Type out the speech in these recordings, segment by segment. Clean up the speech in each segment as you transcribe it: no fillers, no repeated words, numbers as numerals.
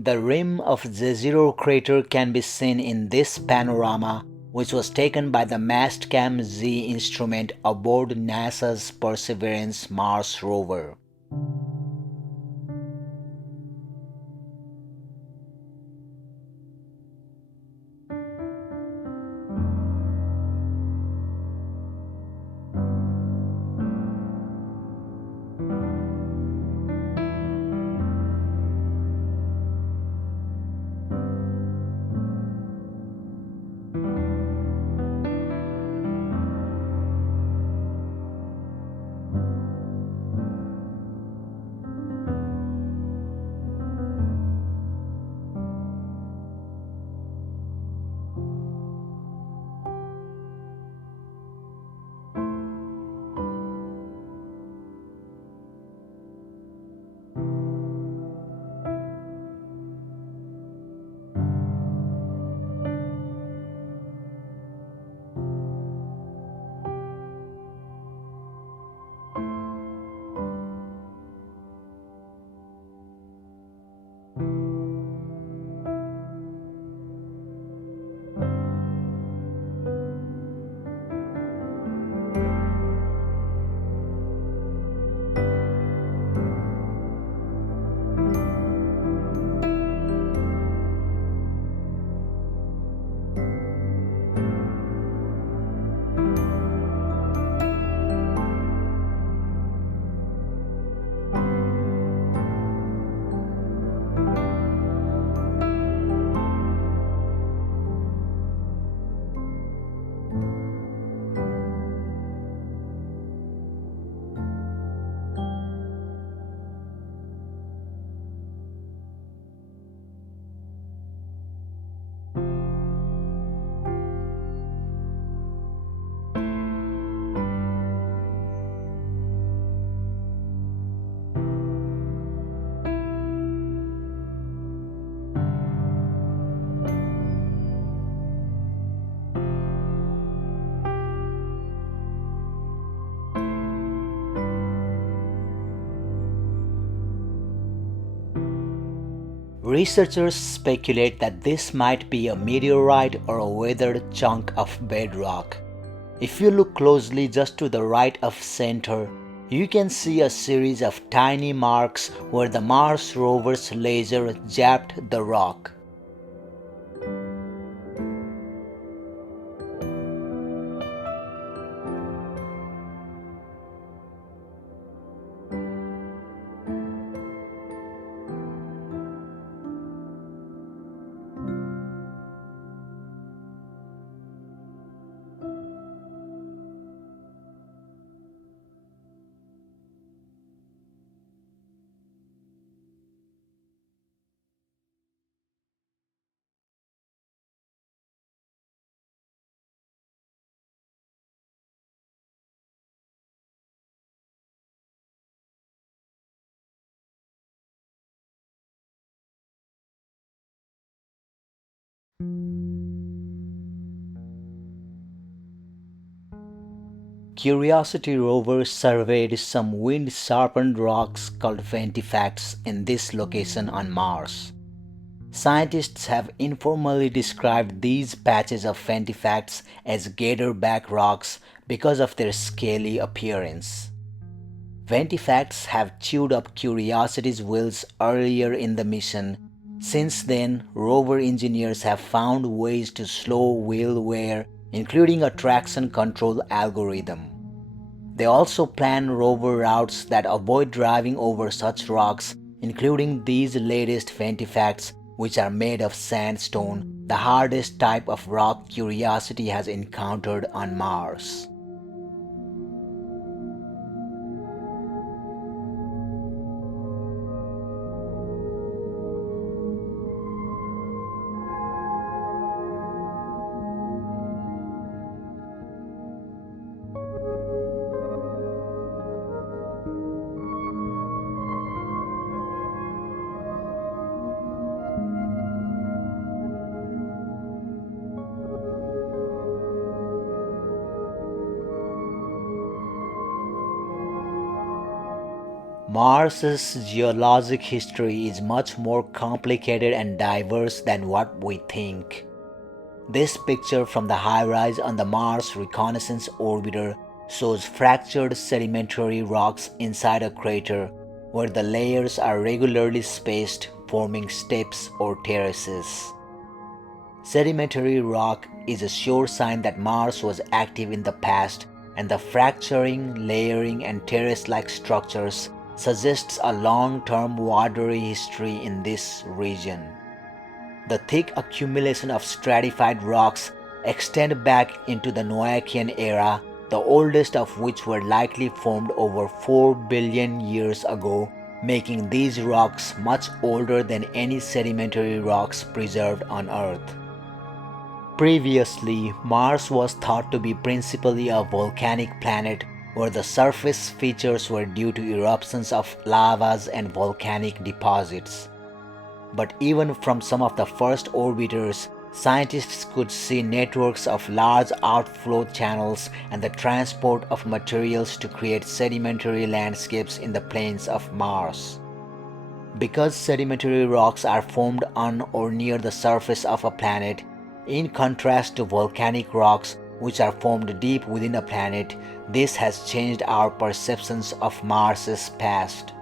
The rim of Jezero crater can be seen in this panorama, which was taken by the Mastcam Z instrument aboard NASA's Perseverance Mars rover. Researchers speculate that this might be a meteorite or a weathered chunk of bedrock. If you look closely just to the right of center, you can see a series of tiny marks where the Mars rover's laser jabbed the rock. Curiosity rover surveyed some wind-sharpened rocks called ventifacts in this location on Mars. Scientists have informally described these patches of ventifacts as gator-back rocks because of their scaly appearance. Ventifacts have chewed up Curiosity's wheels earlier in the mission. Since then, rover engineers have found ways to slow wheel wear, including a traction control algorithm. They also plan rover routes that avoid driving over such rocks, including these latest ventifacts, which are made of sandstone, the hardest type of rock Curiosity has encountered on Mars. Mars's geologic history is much more complicated and diverse than what we think. This picture from the high-rise on the Mars Reconnaissance Orbiter shows fractured sedimentary rocks inside a crater where the layers are regularly spaced, forming steps or terraces. Sedimentary rock is a sure sign that Mars was active in the past, and the fracturing, layering, and terrace-like structures suggests a long-term watery history in this region. The thick accumulation of stratified rocks extend back into the Noachian era, the oldest of which were likely formed over 4 billion years ago, making these rocks much older than any sedimentary rocks preserved on Earth. Previously, Mars was thought to be principally a volcanic planet where the surface features were due to eruptions of lavas and volcanic deposits. But even from some of the first orbiters, scientists could see networks of large outflow channels and the transport of materials to create sedimentary landscapes in the plains of Mars. Because sedimentary rocks are formed on or near the surface of a planet, in contrast to volcanic rocks which are formed deep within a planet, this has changed our perceptions of Mars's past.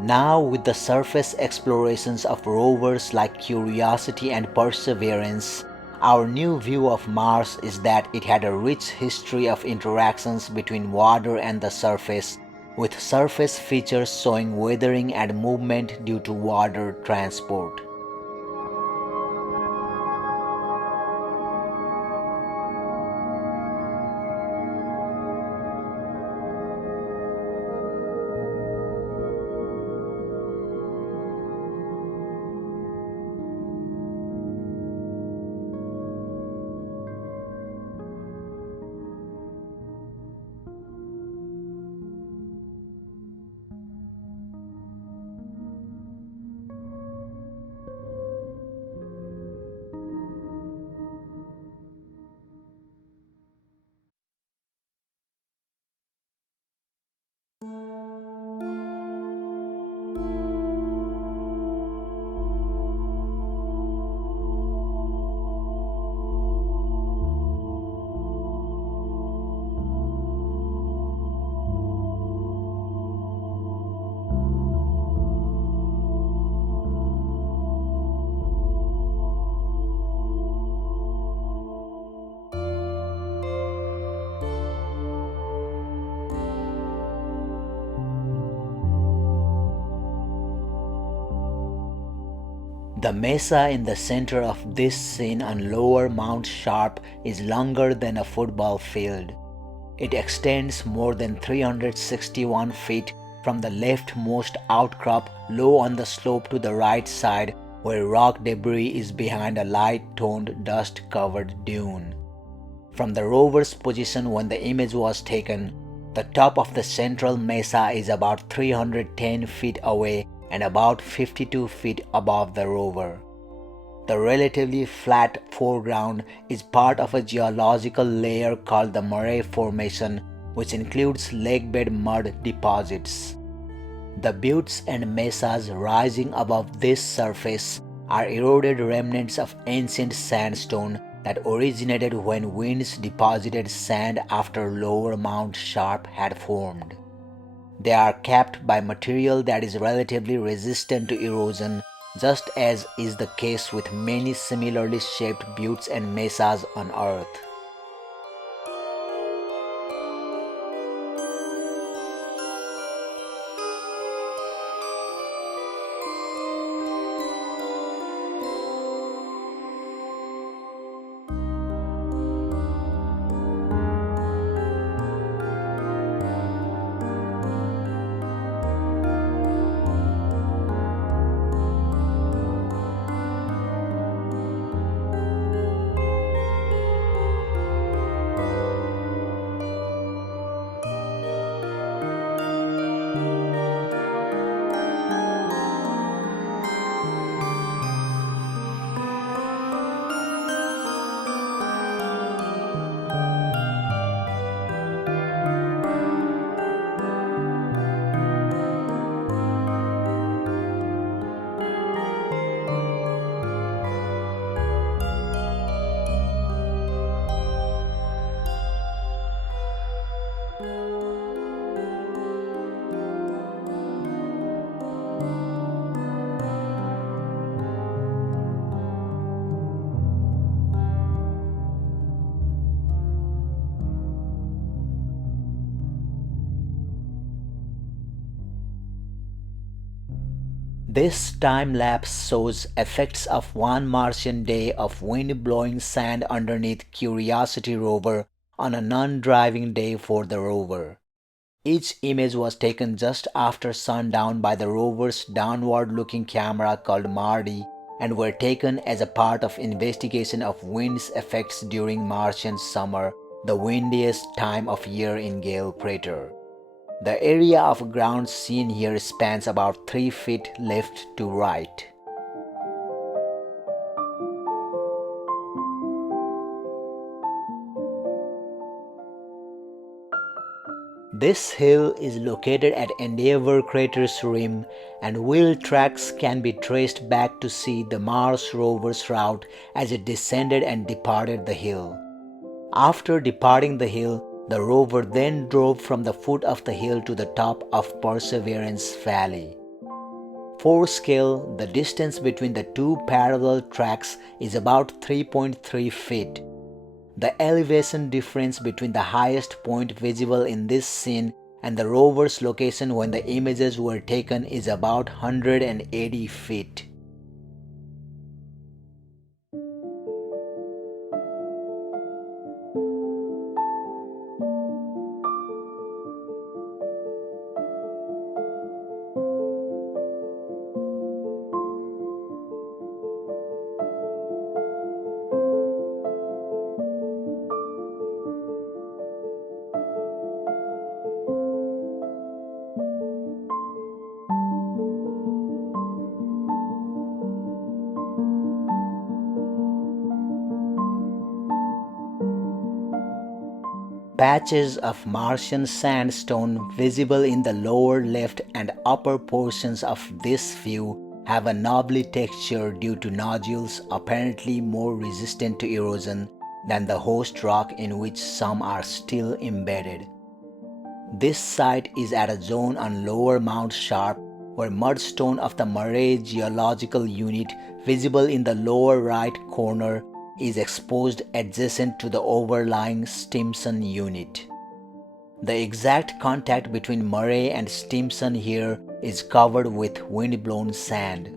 Now, with the surface explorations of rovers like Curiosity and Perseverance, our new view of Mars is that it had a rich history of interactions between water and the surface, with surface features showing weathering and movement due to water transport. The mesa in the center of this scene on lower Mount Sharp is longer than a football field. It extends more than 361 feet from the leftmost outcrop low on the slope to the right side where rock debris is behind a light-toned dust-covered dune. From the rover's position when the image was taken, the top of the central mesa is about 310 feet away and about 52 feet above the rover. The relatively flat foreground is part of a geological layer called the Murray Formation, which includes lakebed mud deposits. The buttes and mesas rising above this surface are eroded remnants of ancient sandstone that originated when winds deposited sand after lower Mount Sharp had formed. They are capped by material that is relatively resistant to erosion, just as is the case with many similarly shaped buttes and mesas on Earth. This time-lapse shows effects of one Martian day of wind blowing sand underneath Curiosity rover on a non-driving day for the rover. Each image was taken just after sundown by the rover's downward-looking camera called MARDI and were taken as a part of investigation of wind's effects during Martian summer, the windiest time of year in Gale crater. The area of ground seen here spans about 3 feet left to right. This hill is located at Endeavour crater's rim, and wheel tracks can be traced back to see the Mars rover's route as it descended and departed the hill. After departing the hill, the rover then drove from the foot of the hill to the top of Perseverance Valley. For scale, the distance between the two parallel tracks is about 3.3 feet. The elevation difference between the highest point visible in this scene and the rover's location when the images were taken is about 180 feet. Patches of Martian sandstone visible in the lower left and upper portions of this view have a knobbly texture due to nodules apparently more resistant to erosion than the host rock in which some are still embedded. This site is at a zone on Lower Mount Sharp where mudstone of the Murray Geological Unit visible in the lower right corner is exposed adjacent to the overlying Stimson Unit. The exact contact between Murray and Stimson here is covered with wind-blown sand.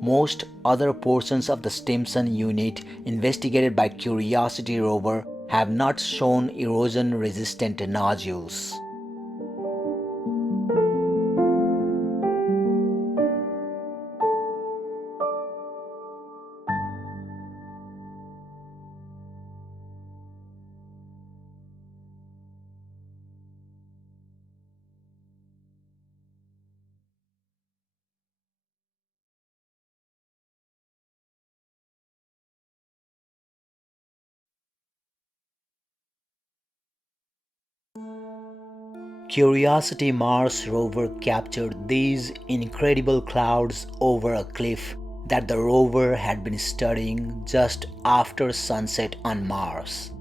Most other portions of the Stimson Unit investigated by Curiosity rover have not shown erosion-resistant nodules. Curiosity Mars rover captured these incredible clouds over a cliff that the rover had been studying just after sunset on Mars.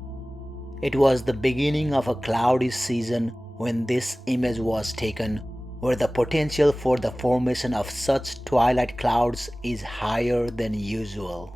It was the beginning of a cloudy season when this image was taken, where the potential for the formation of such twilight clouds is higher than usual.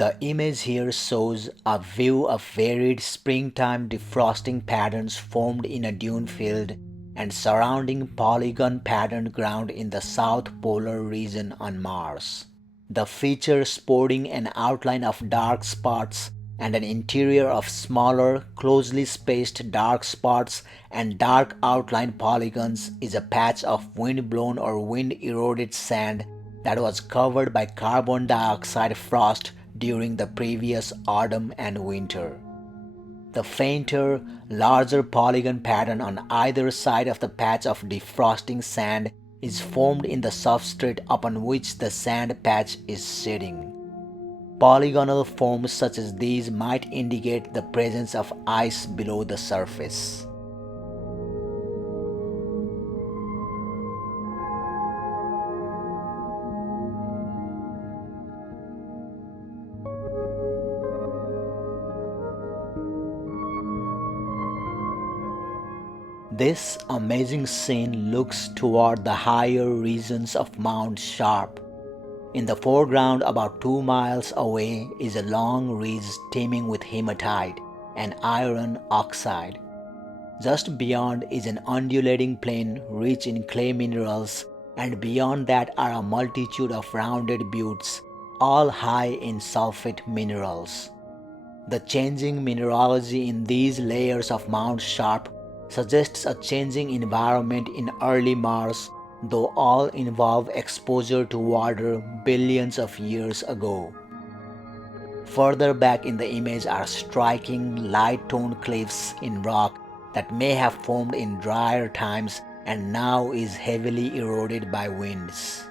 The image here shows a view of varied springtime defrosting patterns formed in a dune field and surrounding polygon-patterned ground in the south polar region on Mars. The feature sporting an outline of dark spots and an interior of smaller, closely spaced dark spots and dark outline polygons is a patch of wind-blown or wind-eroded sand that was covered by carbon dioxide frost during the previous autumn and winter. The fainter, larger polygon pattern on either side of the patch of defrosting sand is formed in the substrate upon which the sand patch is sitting. Polygonal forms such as these might indicate the presence of ice below the surface. This amazing scene looks toward the higher regions of Mount Sharp. In the foreground, about 2 miles away, is a long ridge teeming with hematite and iron oxide. Just beyond is an undulating plain rich in clay minerals, and beyond that are a multitude of rounded buttes, all high in sulfate minerals. The changing mineralogy in these layers of Mount Sharp suggests a changing environment in early Mars, though all involve exposure to water billions of years ago. Further back in the image are striking light-toned cliffs in rock that may have formed in drier times and now is heavily eroded by winds.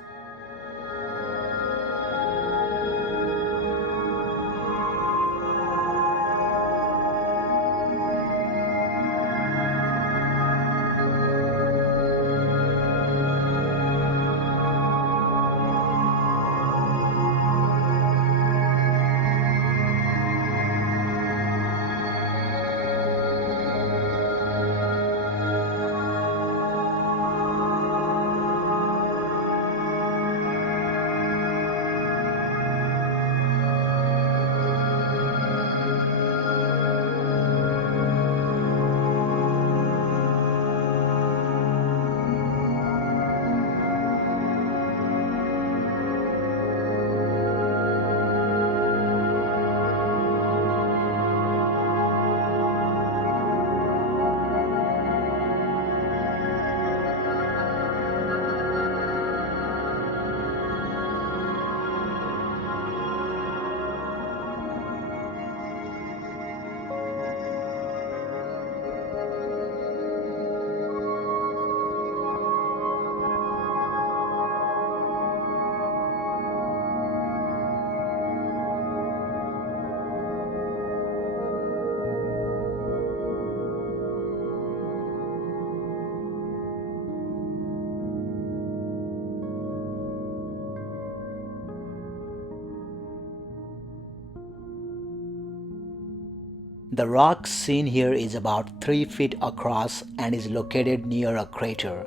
The rock seen here is about 3 feet across and is located near a crater.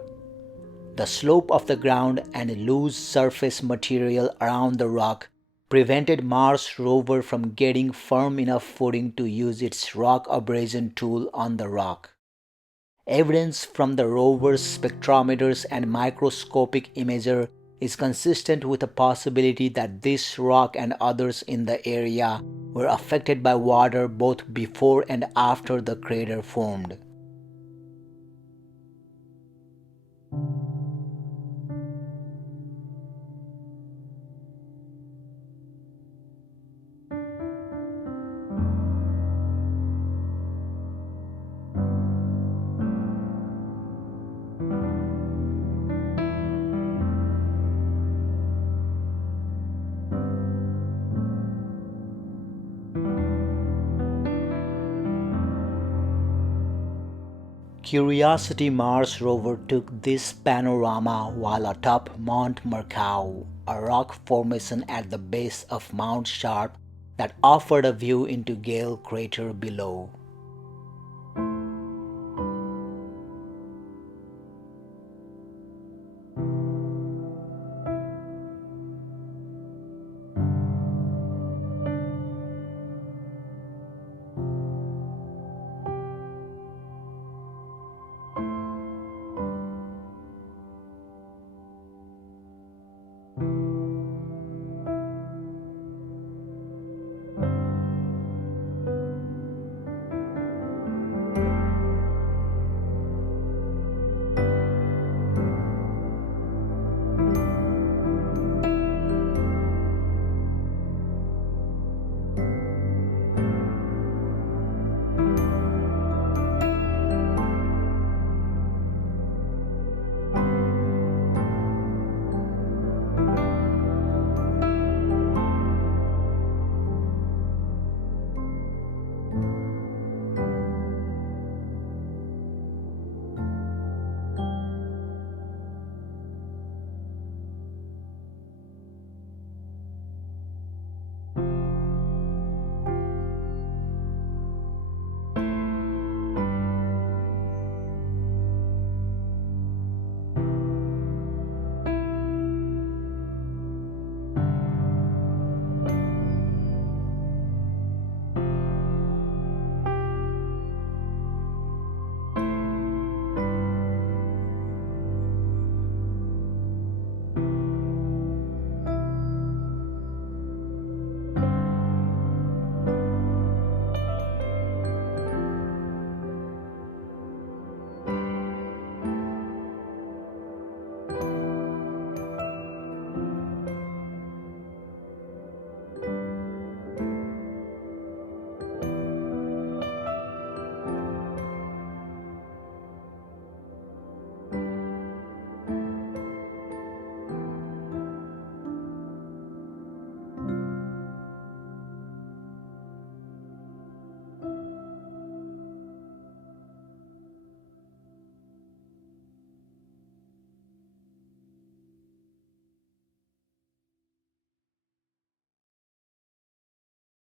The slope of the ground and loose surface material around the rock prevented Mars rover from getting firm enough footing to use its rock abrasion tool on the rock. Evidence from the rover's spectrometers and microscopic imager is consistent with the possibility that this rock and others in the area were affected by water both before and after the crater formed. Curiosity Mars rover took this panorama while atop Mount Mercau, a rock formation at the base of Mount Sharp that offered a view into Gale crater below.